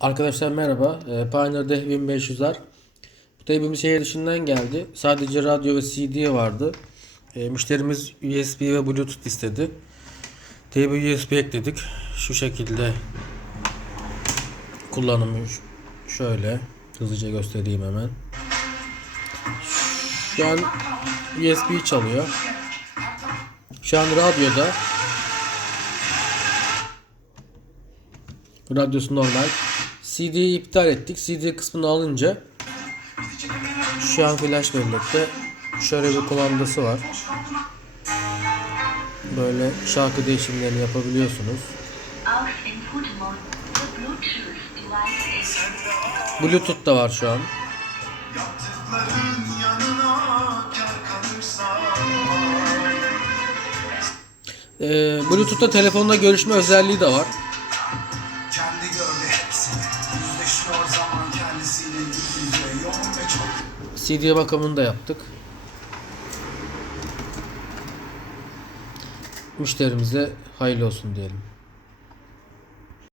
Arkadaşlar merhaba. E, Pioneer DEH 1500'ler. Bu teybimiz şehir dışından geldi. Sadece radyo ve CD vardı. E, müşterimiz USB ve Bluetooth istedi. Teybi USB ekledik. Şu şekilde kullanımı şöyle hızlıca göstereyim hemen. Şu an USB çalıyor. Şu an radyoda. Radyosu normal. CD'yi iptal ettik. CD kısmını alınca şu an flash bellekte şöyle bir kumandası var. Böyle şarkı değişimlerini yapabiliyorsunuz. Bluetooth da var şu an. Ee, Bluetooth'ta telefonla görüşme özelliği de var. CD bakımını da yaptık. Müşterimize hayırlı olsun diyelim.